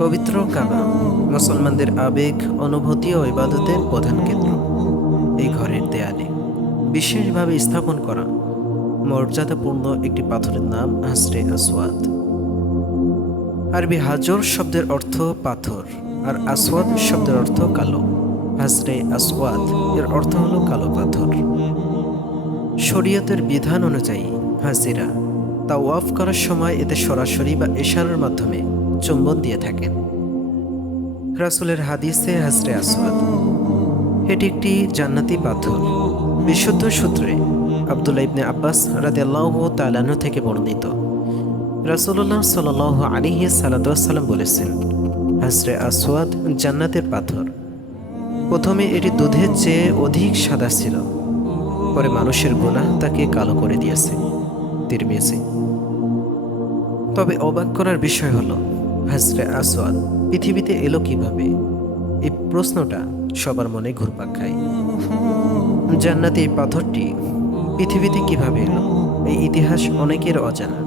পবিত্র কাবা মুসলমানদের আবেগ, অনুভূতি ও ইবাদতের প্রধান কেন্দ্র। এই ঘরের দেয়ালে বিশেষভাবে স্থাপন করা মর্যাদাপূর্ণ একটি পাথরের নাম হাজরে আসওয়াদ। আরবি হাজর শব্দের অর্থ পাথর, আর আসওয়াদ শব্দের অর্থ কালো। হাজরে আসওয়াদ এর অর্থ হলো কালো পাথর। শরীয়তের বিধান অনুযায়ী হাজিরা তাওয়াফ করার সময় এতে সরাসরি বা ইশারার মাধ্যমে চুম্বন দিয়ে থাকেন। রাসূলের হাদিসে হাজরে আসওয়াদ এটি একটি জান্নাতি পাথর। বিশুদ্ধ সূত্রে আব্দুল্লাহ ইবনে আব্বাস রাদিয়াল্লাহু তাআলা আনহু থেকে বর্ণিত, রাসূলুল্লাহ সাল্লাল্লাহু আলাইহি সাল্লাম বলেছেন, হাজরে আসওয়াদ জান্নাতের পাথর। প্রথমে এটি দুধের চেয়ে অধিক সাদা ছিল, পরে মানুষের গুনাহ তাকে কালো করে দিয়েছে। তিরমিজি। তবে অবাক করার বিষয় হলো, হাজরে আসওয়াদ পৃথিবীতে এলো কিভাবে? এই প্রশ্নটা সবার মনে ঘুরপাক খায়। জান্নাতি এই পাথরটি পৃথিবীতে কিভাবে এলো, এই ইতিহাস অনেকের অজানা।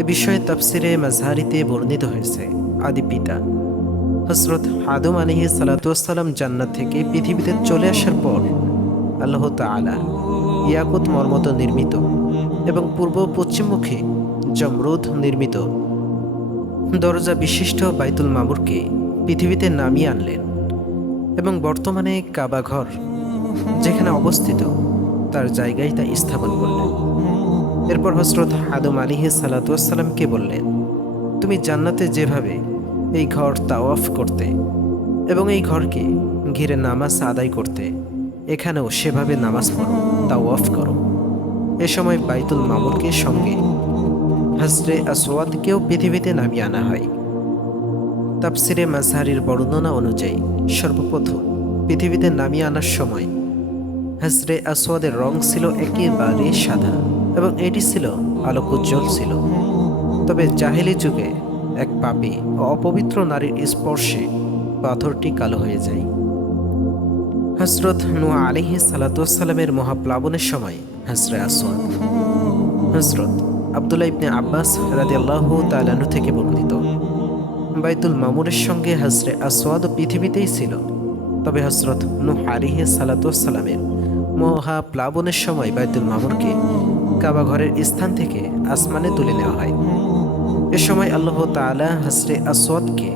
এ বিষয়ে তাফসিরে মাযহারিতে বর্ণিত হয়েছে, আদি পিতা হযরত আদম আলাইহিস সালাতু ওয়াস সালাম জান্নাত থেকে পৃথিবীতে চলে আসার পর আল্লাহ তাআলা ইয়াকুত মর্মত নির্মিত এবং পূর্ব পশ্চিমমুখী জমরুদ নির্মিত দরজা বিশিষ্ট বাইতুল মামুরকে পৃথিবীতে নামিয়ে আনলেন এবং বর্তমানে কাবা ঘর যেখানে অবস্থিত তার জায়গায় তা স্থাপন করলেন। এরপর হযরত আদম আলাইহিস সালাতু ওয়াস সালামকে বললেন, তুমি জান্নাতে যেভাবে এই ঘর তাওয়াফ করতে এবং এই ঘরকে ঘিরে নামাজ আদায় করতে, এখানেও সেভাবে নামাজ পড়ো, তাওয়াফ করো। এ সময় বাইতুল মামুরকে সঙ্গে হাজরে আসওয়াদকেও পৃথিবীতে নামিয়ে আনা হয়। তাফসিরে মাযহারির বর্ণনা অনুযায়ী সর্বপ্রথম পৃথিবীতে নামিয়ে আনার সময় হাজরে আসওয়াদের রং ছিল একেবারে সাদা এবং এটি ছিল আলোকোজ্জ্বল ছিল। তবে জাহেলি যুগে এক পাপী ও অপবিত্র নারীর স্পর্শে পাথরটি কালো হয়ে যায়। হযরত নূহ আলাইহিস সালাতু ওয়াস সালামের মহাপ্লাবনের সময় হাজরে আসওয়াদ। হযরত আব্দুল্লাহ ইবনে আব্বাস রাদিয়াল্লাহু তাআলা আনহু থেকে বর্ণিত, বাইতুল মামুরের সঙ্গে হাজরে আসওয়াদ পৃথিবীতেই ছিল। তবে হযরত নূহ আলাইহিস সালাতু ওয়াস সালামের মহাপ্লাবনের সময় বাইতুল মামুরকে কাবা ঘরের স্থান থেকে আসমানে তুলে নেওয়া হয়। এ সময় আল্লাহ তাআলা হাজরে আসওয়াদকে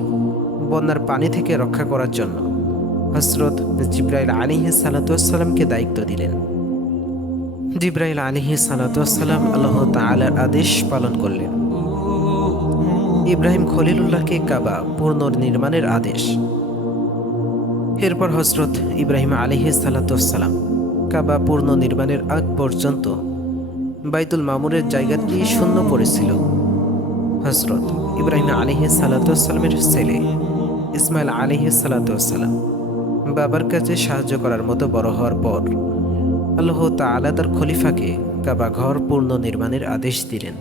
বন্যার পানি থেকে রক্ষা করার জন্য হযরত জিবরাইল আলাইহিস সালাতু ওয়াস সালামকে দায়িত্ব দিলেন। জিবরাইল আলাইহিস সালাতু ওয়াস সালাম আল্লাহ তাআলার আদেশ পালন করলেন। ইব্রাহিম খলিলুল্লাহকে কাবা পুনর্নির্মাণের আদেশ। এরপর হযরত ইব্রাহিম আলাইহিস সালাতু ওয়াস সালাম কাবা পুনর্নির্মাণের আগ পর্যন্ত বাইতুল মামুরের জায়গাটি শূন্য পড়েছিল। হযরত ইব্রাহিম আলাইহিস সালাতু ওয়াস সালামের ছেলে ইসমাইল আলাইহিস সালাতু ওয়াস সালাম বাবার কাছে সাহায্য করার মতো বড় হওয়ার পর আল্লাহ তাআলা তার খলিফাকে কাবা ঘর পুনর্নির্মাণের আদেশ দিলেন।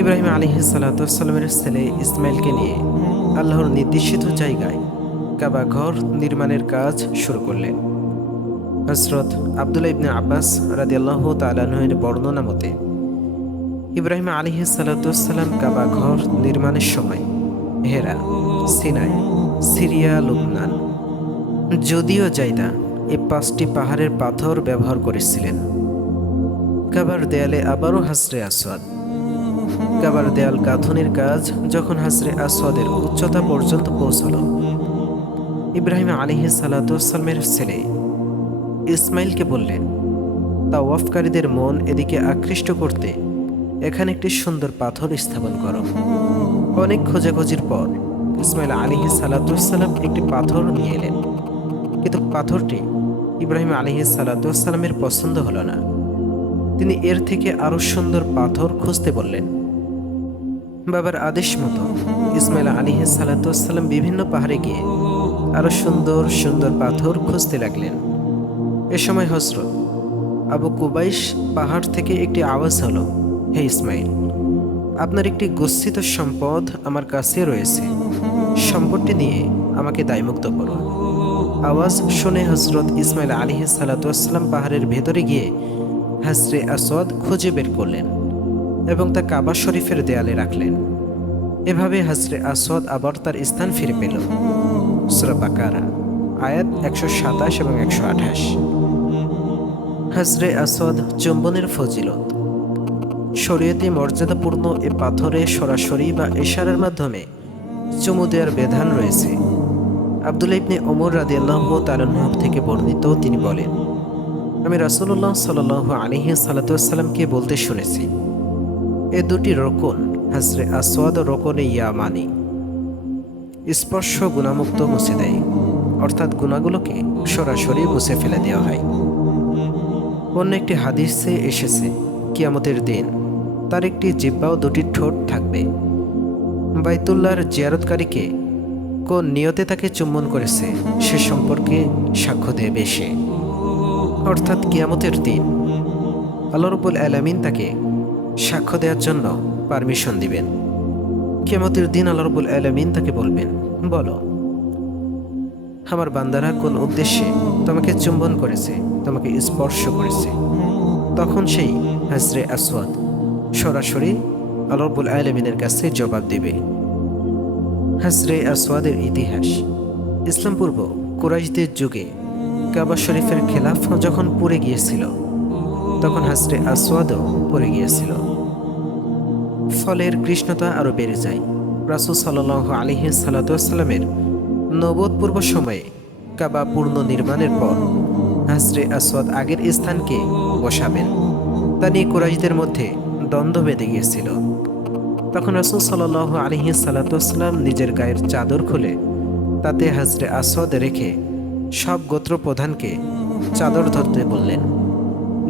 ইব্রাহিম আলাইহিস সালাতু ওয়াস সালামের ছেলে ইসমাইলকে নিয়ে আল্লাহর নির্দেশিত জায়গায় কাবা ঘর নির্মাণের কাজ শুরু করলেন। হযরত আব্দুল্লাহ ইবনে আব্বাস রাদিয়াল্লাহু তাআলা আনহুর বর্ণনা মতে, ইব্রাহিম আলাইহিস সালাতু ওয়াস সালাম কাবা ঘর নির্মাণের সময় হেরা, সিনাই, সিরিয়া, লুবনান, যদিও জায়দা এই 5টি পাহাড়ের পাথর ব্যবহার করেছিলেন। কাবার দেয়ালে আবারও হাজরে আসওয়াদ। কাবার দেয়াল গাঁথনির কাজ যখন হাজরে আসওয়াদের উচ্চতা পর্যন্ত পৌঁছল, ইব্রাহিম আলাইহিস সালাতু ওয়াস সালামের ছেলে ইসমাইলকে বললেন, তাওয়াফকারীদের মন এদিকে আকৃষ্ট করতে এখানে একটি সুন্দর পাথর স্থাপন করো। অনেক খোঁজাখুঁজির পর ইসমাইল আলাইহিস সালাতু ওয়াস সালাম একটি পাথর নিয়ে এলেন, কিন্তু পাথরটি ইব্রাহিম আলাইহিস সালাতু ওয়াস সালামের পছন্দ হলো না। তিনি এর থেকে আরো সুন্দর পাথর খুঁজতে বললেন। বাবার আদেশ মতো ইসমাইল আলাইহিস সালাতু ওয়াস সালাম বিভিন্ন পাহাড়ে গিয়ে আরো সুন্দর সুন্দর পাথর খুঁজতে লাগলেন। এ সময় হযরত আবু কুবাইস পাহাড় থেকে একটি আওয়াজ হলো, হে ইসমাইল, আপনার একটি গচ্ছিত সম্পদ আমার কাছে রয়েছে, সম্পদটি নিয়ে আমাকে দায়মুক্ত করুন। আওয়াজ শুনে হযরত ইসমাইল আলাইহিস সালাতু ওয়াস সালাম পাহাড়ের ভেতরে গিয়ে হাজরে আসওয়াদ খুঁজে বের করলেন এবং তা কাবা শরীফের দেয়ালে রাখলেন। এভাবে হজরে আসওয়াদ আবার তার স্থান ফিরে পেল। সূরা বাকারা আয়াত 127 এবং 128। হজরে আসওয়াদ চুম্বনের ফজিলত। শরীয়তে মর্যাদাপূর্ণ এ পাথরে সরাসরি বা ইশারার মাধ্যমে চুমু দেওয়ার বিধান রয়েছে। আব্দুল্লাহ ইবনে ওমর রাদিয়াল্লাহু তাআলা আনহু থেকে বর্ণিত, তিনি বলেন, আমি রাসূলুল্লাহ সাল্লাল্লাহু আলাইহি সাল্লাতুয়াসাল্লামকে বলতে শুনেছি, এ দুটি রোকন হজরে আসওয়াদ ও রোকনে ইয়ামানি। স্পর্শ গুণামুক্ত মুছে দেয়, অর্থাৎ গুণাগুলোকে সরাসরি মুছে ফেলে দেওয়া হয়। অন্য একটি হাদিসে এসেছে, কিয়ামতের দিন তার একটি জিহ্বা ও দুটি ঠোঁট থাকবে। বাইতুল্লাহর জিয়ারতকারীকে কোন নিয়তে তাকে চুম্বন করেছে সে সম্পর্কে সাক্ষ্য দেবে সে। অর্থাৎ কিয়ামতের দিন আল্লাহ রাব্বুল আলামিন তাকে সাক্ষ্য দেওয়ার জন্য পারমিশন দিবেন। কিয়ামতের দিন আল্লাহ রাব্বুল আলামিন তাকে বলবেন, বলো আমার বান্দারা কোন উদ্দেশ্যে তোমাকে চুম্বন করেছে, তোমাকে স্পর্শ করেছে। তখন সেই হজরে আসওয়াদ সরাসরি আল্লাহ রাব্বুল আলামিনের কাছে জবাব দিবে। হজরে আসওয়াদের ইতিহাস। ইসলাম পূর্ব কুরাইশদের যুগে কাবা শরীফের খেলাফ যখন পড়ে গিয়েছিল, তখন হজরে আসওয়াদও পড়ে গিয়েছিল। ফলের কৃষ্ণতা আরও বেড়ে যায়। রাসূল সাল্লাল্লাহু আলাইহি সাল্লামের নবুয়ত পূর্ব সময়ে কাবা পূর্ণ নির্মাণের পর হজরে আসওয়াদ আগের স্থানকে বসাবেন, তা নিয়ে কুরাইশদের মধ্যে দ্বন্দ্ব বেঁধে গিয়েছিল। তখন রাসূল সাল্লাল্লাহু আলাইহি সাল্লাম নিজের গায়ের চাদর খুলে তাতে হজরে আসওয়াদ রেখে সব গোত্র প্রধানকে চাদর ধরতে বললেন।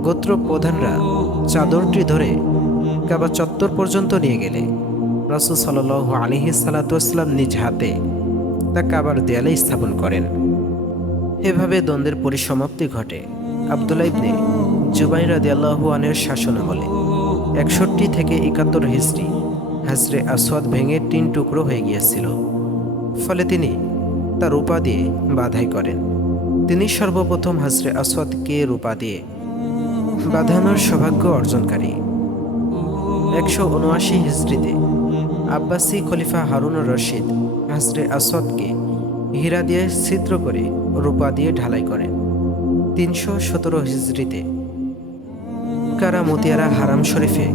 গোত্র প্রধানরা চাদরটি ধরে কাবা চত্বর পর্যন্ত নিয়ে গেলে রাসূল সাল্লাল্লাহু আলাইহি সাল্লাম নিজ হাতে তা কাবার দেয়ালে স্থাপন করেন। এভাবে দ্বন্দ্বের পরিসমাপ্তি ঘটে আব্দুল্লাহ ইবনে জুবাইর রাদিয়াল্লাহু আনহুর শাসনামলে। 61 থেকে 71 হিজরি হজরে আসওয়াদ ভেঙে 3 টুকরো হয়ে গিয়েছিল। ফলে তিনি তা রূপা দিয়ে বাধাই করেন। তিনি সর্বপ্রথম হজরে আসওয়াদকে রূপা দিয়ে বাঁধানোর সৌভাগ্য অর্জনকারী। 179 হিজরিতে আব্বাসী খলিফা হারুন রশিদ হজরে আসওয়াদকে হীরা দিয়ে ছিদ্র করে রূপা দিয়ে ঢালাই করেন। 317 হিজরিতে কারা মতিয়ারা হারাম শরীফে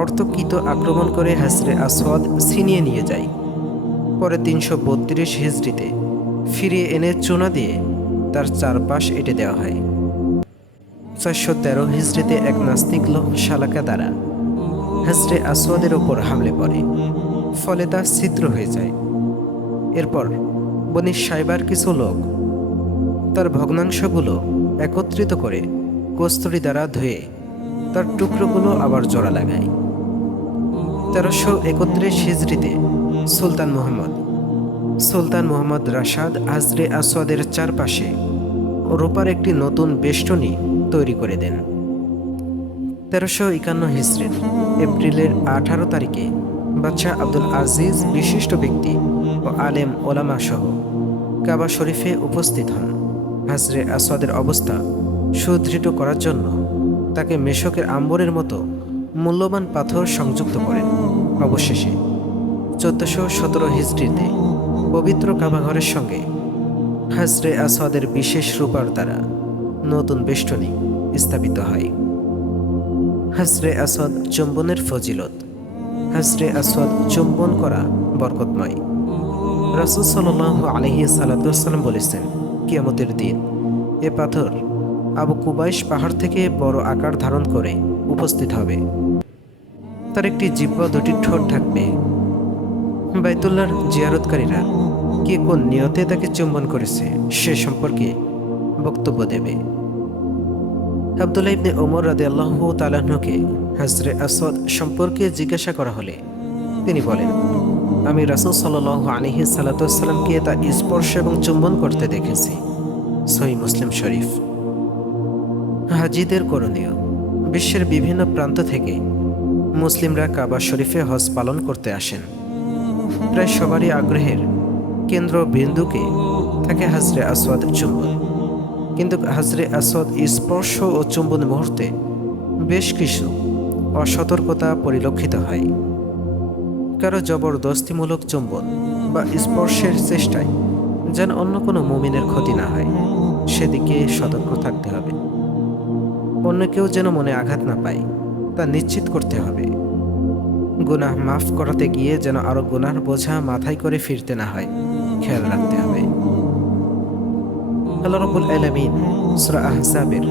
অর্থকৃত আক্রমণ করে হজরে আসওয়াদ ছিনিয়ে নিয়ে যায়। পরে 332 হিজরিতে ফিরিয়ে এনে চুনা দিয়ে তার চারপাশ এঁটে দেওয়া হয়। 413 হিজরিতে এক নাস্তিক লোক শালাকা দ্বারা হজরে আসওয়াদের ওপর হামলে পড়ে, ফলে তা ছিদ্র হয়ে যায়। এরপর বনি সাইবার কিছু লোক তার ভগ্নাংশগুলো একত্রিত করে কস্তুরী দ্বারা ধুয়ে তার টুকরোগুলো আবার জোড়া লাগায়। 1331 হিজরিতে সুলতান মুহাম্মদ রাশাদ হজরে আসওয়াদের চারপাশে রূপার একটি নতুন বেষ্টনী তৈরি করে দেন। 1351 হিজরির এপ্রিলের 18 তারিখে বাদশাহ আব্দুল আজিজ বিশিষ্ট ব্যক্তি ও আলেম ওলামা সহ কাবা শরীফে উপস্থিত হন। হজরে আসওয়াদের অবস্থা সুদৃঢ় করার জন্য তাকে মেশকের আম্বরের মতো মূল্যবান পাথর সংযুক্ত করেন। অবশেষে 1417 হিজরিতে পবিত্র কাবাঘরের সঙ্গে হজরে আসওয়াদের বিশেষ রূপার দ্বারা নতুন বেষ্টনী স্থাপিত হয়। হজরে আসওয়াদ চুম্বনের ফজিলত। হজরে আসওয়াদ চুম্বন করা বরকতময়। রাসূল সাল্লাল্লাহু আলাইহি সাল্লাম বলেছেন, কিয়ামতের দিন এ পাথর আবু কুবাইশ পাহাড় থেকে বড় আকার ধারণ করে উপস্থিত হবে। তার একটি জিহ্বা, দুটি ঠোঁট থাকবে। বাইতুল্লাহর জিয়ারতকারীরা কে কোন নিয়তে তাকে চুম্বন করেছে সে সম্পর্কে বক্তব্য দেবে। আব্দুল্লাহ ইবনে ওমর রাদিয়াল্লাহু তাআলা আনহুকে হজরে আসওয়াদ সম্পর্কে জিজ্ঞাসা করা হলে তিনি বলেন, আমি রাসূল সাল্লাল্লাহু আলাইহি সাল্লামকে তা স্পর্শ এবং চুম্বন করতে দেখেছি। সহিহ মুসলিম শরীফ। হাজিদের করণীয়। বিশ্বের বিভিন্ন প্রান্ত থেকে মুসলিমরা কাবা শরীফে হজ পালন করতে আসেন। প্রায় সবারই আগ্রহের কেন্দ্রবিন্দুকে থাকে হজরে আসওয়াদ চুম্বন। কিন্তু হজরে আসওয়াদ স্পর্শ ও চুম্বন মুহূর্তে বেশ কিছু অসতর্কতা পরিলক্ষিত হয়। কারো জবরদস্তিমূলক চুম্বন বা স্পর্শের চেষ্টায় যেন অন্য কোনো মুমিনের ক্ষতি না হয়, সেদিকে সতর্ক থাকতে হবে। অন্য কেউ যেন মনে আঘাত না পায় তা নিশ্চিত করতে হবে। গুনাহ মাফ করাতে গিয়ে যেন আরো গুনার বোঝা মাথায় করে ফিরতে না হয়, খেয়াল রাখতে হবে। আল্লাহ রাব্বুল আলামিন সূরা আহজাবের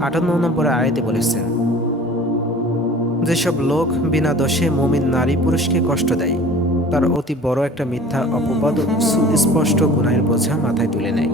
৫৮ নম্বর আয়াতে বলেছেন, যেসব লোক বিনা দোষে মুমিন নারী পুরুষকে কষ্ট দেয় তার অতি বড় একটা মিথ্যা অপবাদ ও সুস্পষ্ট গুনাহের বোঝা মাথায় তুলে নেয়।